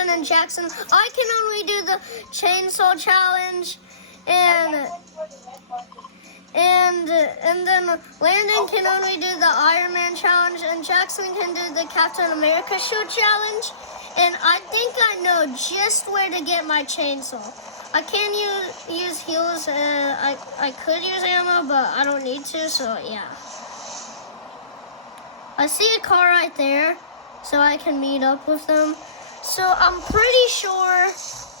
Landon and Jackson. I can only do the chainsaw challenge, and then Landon can only do the Iron Man challenge, and Jackson can do the Captain America shield challenge. And I think I know just where to get my chainsaw. I can use heals. I could use ammo, but I don't need to. So yeah. I see a car right there, so I can meet up with them. So I'm pretty sure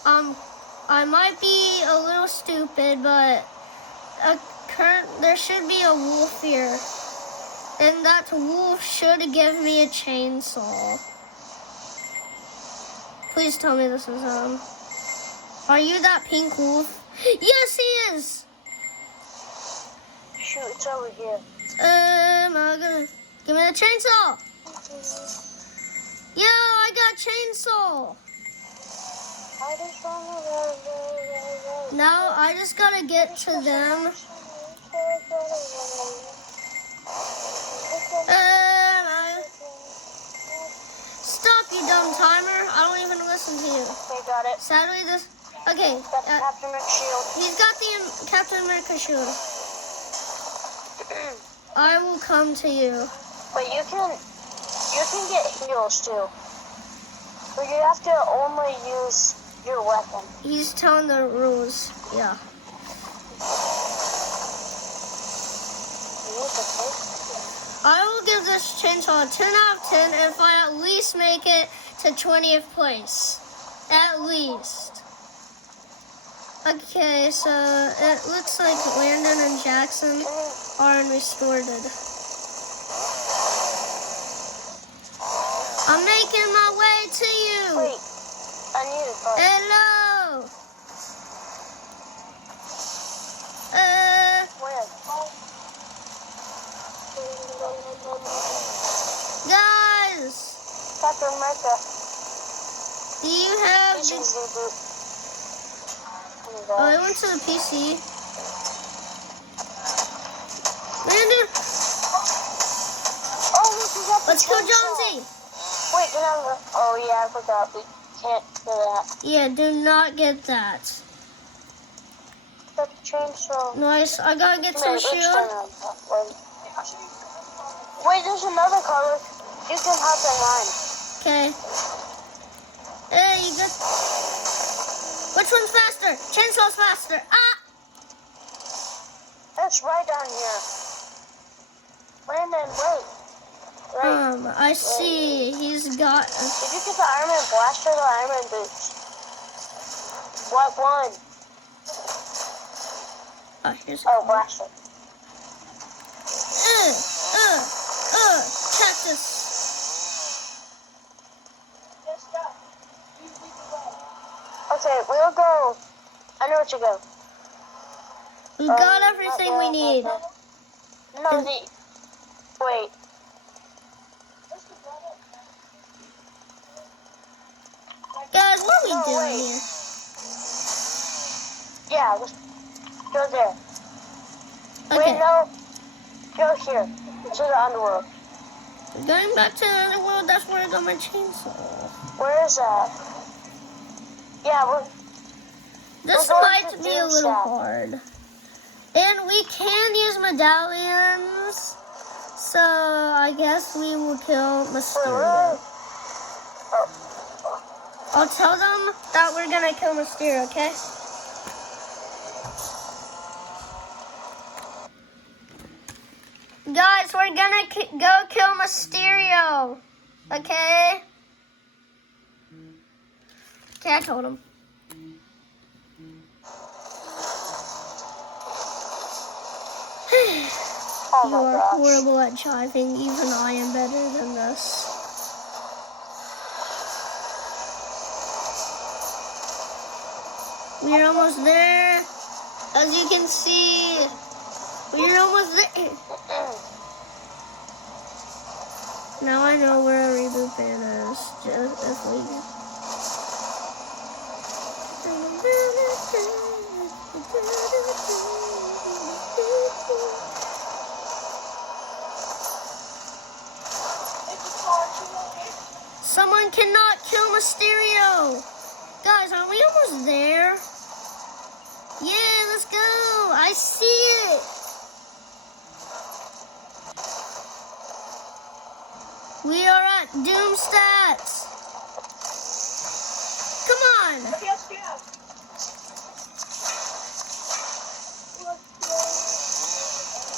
I might be a little stupid, but there should be a wolf here. And that wolf should give me a chainsaw. Please tell me this is him. Are you that pink wolf? Yes, he is! Shoot, it's over here. Give me the chainsaw! Yeah, I got chainsaw! Now I just gotta get to them. Stop, you dumb timer. I don't even listen to you. Okay, got it. Sadly, this... Okay. Got the Captain America shield. He's got the Captain America shield. I will come to you. But you can get heals too. But you have to only use your weapon. He's telling the rules. Yeah. I will give this chainsaw a 10 out of 10 if I at least make it to 20th place. At least. Okay, so it looks like Landon and Jackson are restored. I'm making my way to you. Wait, I need a car. Hello. Where? Guys. Captain America. Do you have... Oh, I went to the PC. Landon. Oh, look, we got the Let's go, chainsaw. Jonesy. Wait, oh yeah, I forgot. We can't do that. Yeah, do not get that. Got the chainsaw. Nice. I gotta get some shield. Wait, there's another car. You can hop in mine. Okay. Hey, you good? Which one's faster? Chainsaw's faster. Ah! It's right down here. Landon, wait. Right. I see. He's got... Did you get the Iron Man blaster or the Iron Man boots? What one? Oh, here's... Oh, blaster. Cactus. Okay, we'll go. I know where to go. We got everything we need. No, wait. Guys, what are we doing here? Yeah, let's go there. Okay. Wait, no. Go here. To the underworld. Going back to the underworld, that's where I got my chainsaw. Where is that? Yeah, This might be a little hard. And we can use medallions. So I guess we will kill Mysterio. I'll tell them that we're gonna kill Mysterio, okay? Guys, we're gonna go kill Mysterio, okay? Okay, I told him. Oh You my are gosh. horrible at jiving. Even I am better than this. We're almost there. As you can see, we're almost there. Now I know where a reboot van is. Just if we... Someone cannot kill Mysterio. Guys, are we almost there? Yeah, let's go. I see it. We are at Doom Stats. Come on. Yes.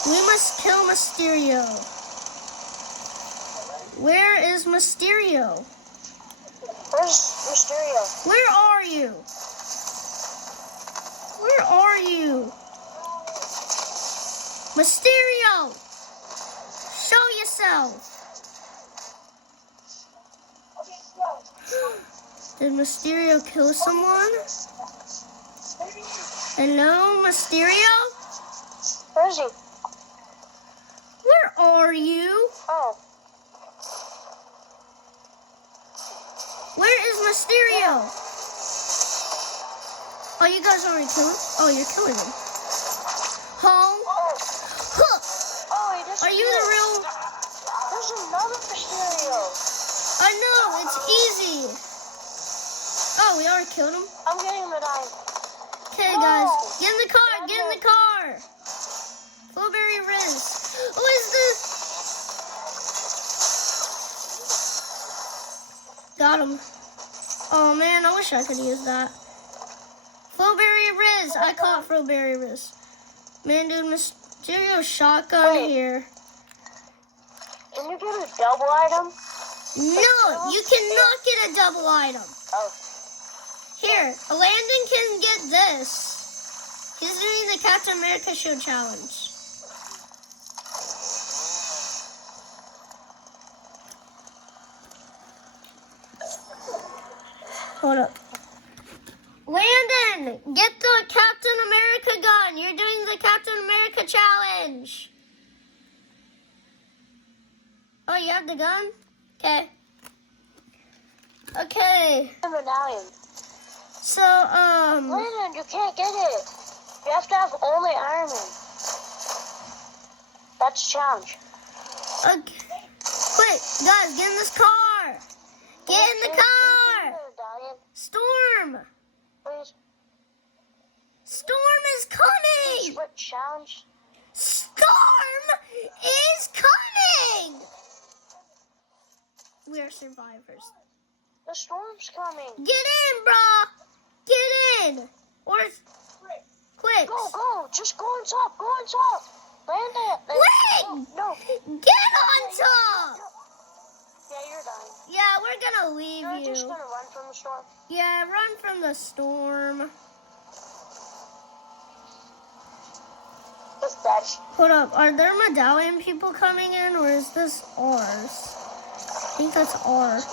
We must kill Mysterio. Where is Mysterio? Where's Mysterio? Where are you? Where are you? Mysterio! Show yourself! Did Mysterio kill someone? Hello, Mysterio? Where is he? Where are you? Oh, Where is Mysterio? Oh, you guys already killed him? Oh, you're killing him. Home? oh, Huh. oh, he just. Are you the real... There's another Mysterio. I know, it's easy. Oh, we already killed him? I'm getting medallion. Okay, guys. Get in the car, get in the car. Blueberry Riz. What is this? Got him. Oh, man, I wish I could use that. Flowberry Riz. I caught Flowberry Riz. Man, dude, Mysterio shotgun Wait. here. Can you get a double item? No, you cannot get a double item. Oh, Here, Landon can get this. He's doing the Captain America Shield Challenge. Hold up. Landon, get the Captain America gun. You're doing the Captain America Challenge. Oh, you have the gun? Okay. Okay. the medallion. So, Landon, you can't get it. You have to have only Iron Man. That's a challenge. okay. Quick, guys, get in this car. Get in the car. Medallion, Storm. please. Storm is Please, coming. what challenge? Storm is coming. We are survivors. The storm's coming. Get in, brah. Get in. Or quick. Go. Just go on top. Go on top. Landon. Wait. No. Get on top. Yeah, you're dying. Yeah, we're gonna leave You're just you. gonna run from the storm. Yeah, run from the storm. Just dead. Hold up. Are there medallion people coming in, or is this ours? I think that's ours.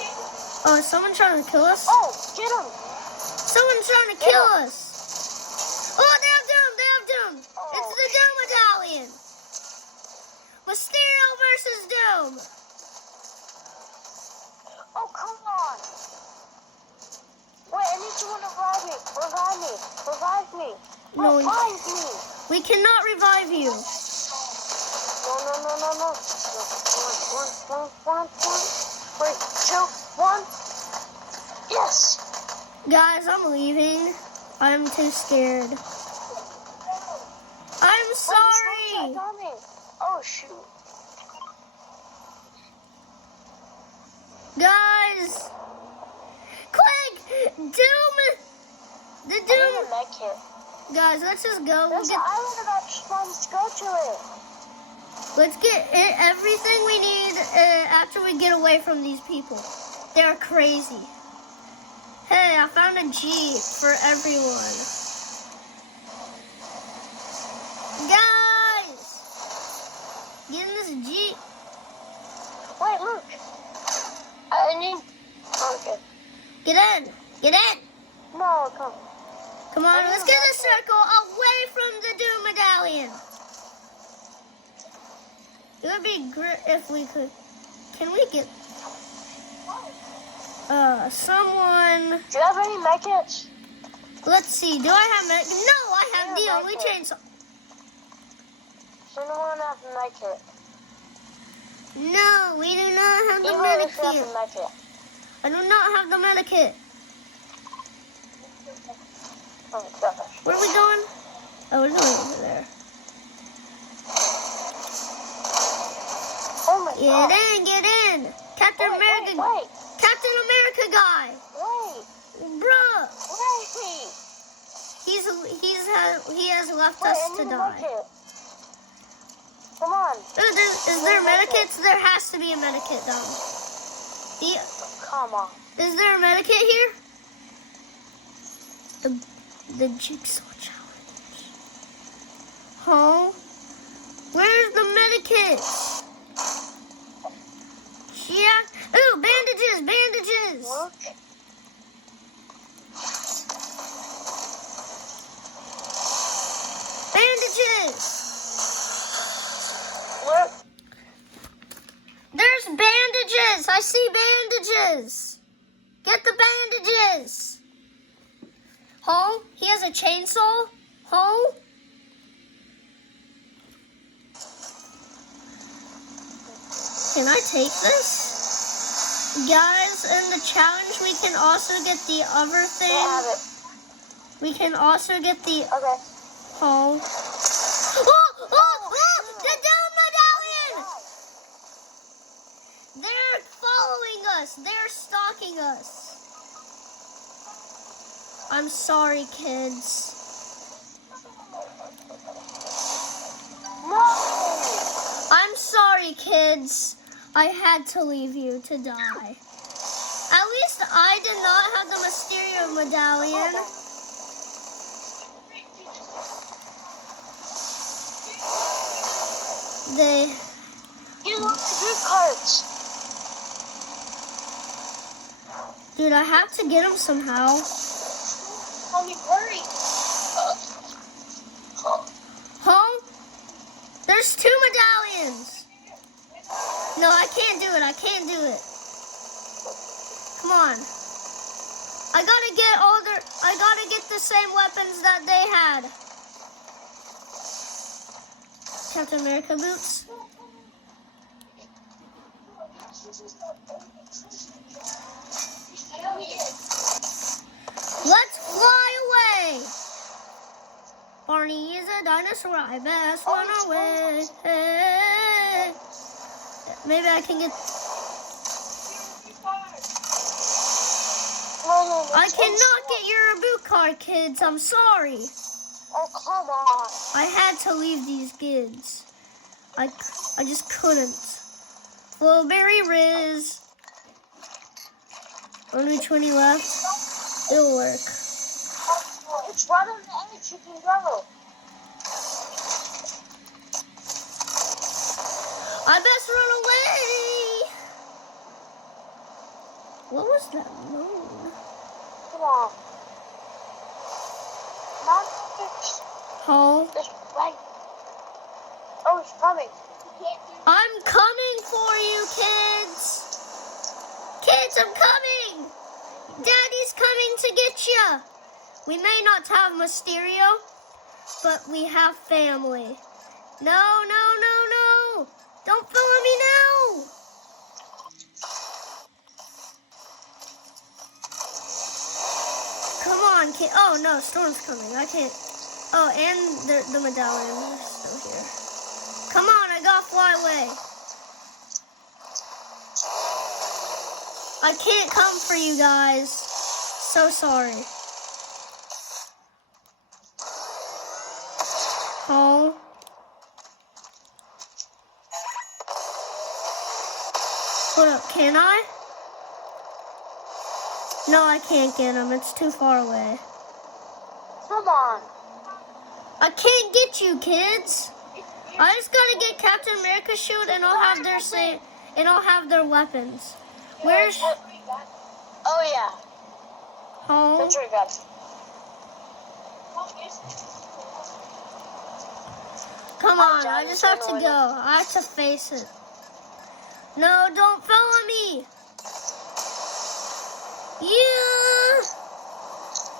Oh, is someone trying to kill us? Oh, get him. Someone's trying to kill us. Oh, they have Doom. Oh. It's the Doom medallion. Mysterio versus Doom. Oh, come on. Wait, I need someone to revive me. Revive me. No, Revive me. we cannot revive you. No. One. 3, 2, 1. Yes. Guys, I'm leaving. I'm too scared. I'm sorry. Oh, shoot. Guys. Quick. Doom. The I need Doom. a med kit. Guys, let's just go. We'll There's an get, island about spawns. Go to it. let's get everything we need after we get away from these people. They're crazy. Hey, I found a Jeep for everyone. Guys! Get in this Jeep. Wait, look. I need... Okay. Get in. No, come. Come on, let's get a circle away from the Doom medallion. It would be great if we could. Can we get someone? Do you have any med kits? Let's see. Do I have med? No, I have the only chainsaw. Someone have a med kit. No, we do not have the Even if you have medikit. a med kit. I do not have the medikit. Oh gosh. Where are we going? Oh, we're going over there. Oh my god. Get in. Captain America. Wait. Captain America guy. Wait. Bruh. Wait. He has left Wait, us I to need a die. medkit. Come on. Is there medikits? There has to be a medikit down. Come on. Is there a medikit here? The jigsaw challenge. Huh? Where's the medikit? Yeah. Ooh, bandages. Look. Bandages. Look. There's bandages. I see bandages. Get the bandages. Huh? He has a chainsaw? Huh? Can I take this? Guys, in the challenge, we can also get the other thing. They have it. We can also get the... Okay. Oh. The down medallion! They're following us. They're stalking us. I'm sorry, kids. No. I'm sorry, kids. I had to leave you to die. At least I did not have the Mysterio medallion. You look good cards. Dude, I have to get them somehow. Mommy, hurry. Home? There's 2 medallions. No, I can't do it. I can't do it. Come on. I gotta get the same weapons that they had. Captain America boots. Let's fly away. Barney is a dinosaur. I best run away. Hey. Maybe I can get... I cannot get your boot card, kids. I'm sorry. Oh, come on. I had to leave these kids. I just couldn't. Blueberry Riz. Only 20 left. It'll work. It's right on the edge. You can go. I best run away. What was that moan? Come on. Not fixed. Oh, This way. Oh, he's coming. I'm coming for you, kids. Kids, I'm coming. Daddy's coming to get you. We may not have Mysterio, but we have family. No. Don't follow me now. Come on, kid. Oh, no, Storm's coming. I can't. Oh, and the medallion is still here. Come on, I gotta fly away. I can't come for you guys. So sorry. Oh. Hold up, can I? No, I can't get him. It's too far away. Come on. I can't get you, kids. I just gotta get Captain America's shield, and I'll have their weapons. Where's Oh, yeah. home? That's what we got. Come on, I just have to go. I have to face it. No, don't follow me. Yeah.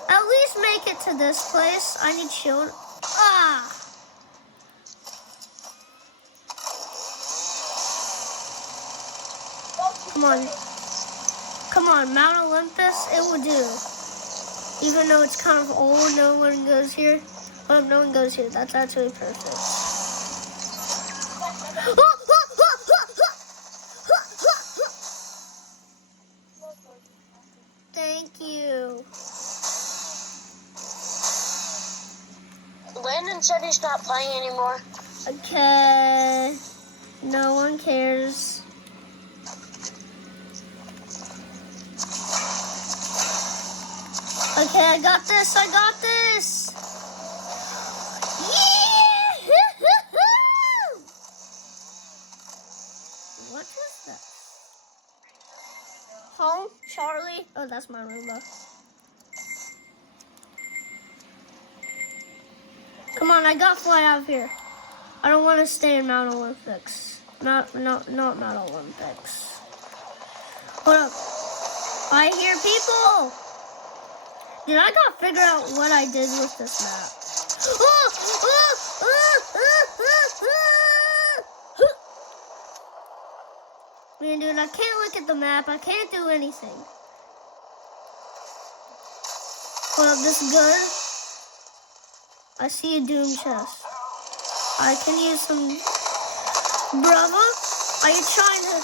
At least make it to this place. I need shield. Ah. Come on. Come on, Mount Olympus, it will do. Even though it's kind of old, no one goes here. Well, if no one goes here, that's actually perfect. Thank you. Landon said he's not playing anymore. Okay. No one cares. Okay, I got this. I got this. Yeah! What is that? Home, Charlie. Oh, that's my Roomba. Come on, I got to fly out of here. I don't want to stay in Mount Olympics. Not Mount Olympics. Hold up. I hear people. Dude, I gotta figure out what I did with this map. Man, dude, I can't look at the map. I can't do anything. Hold up, this gun. I see a doom chest. I can use some... Bravo? Are you trying to...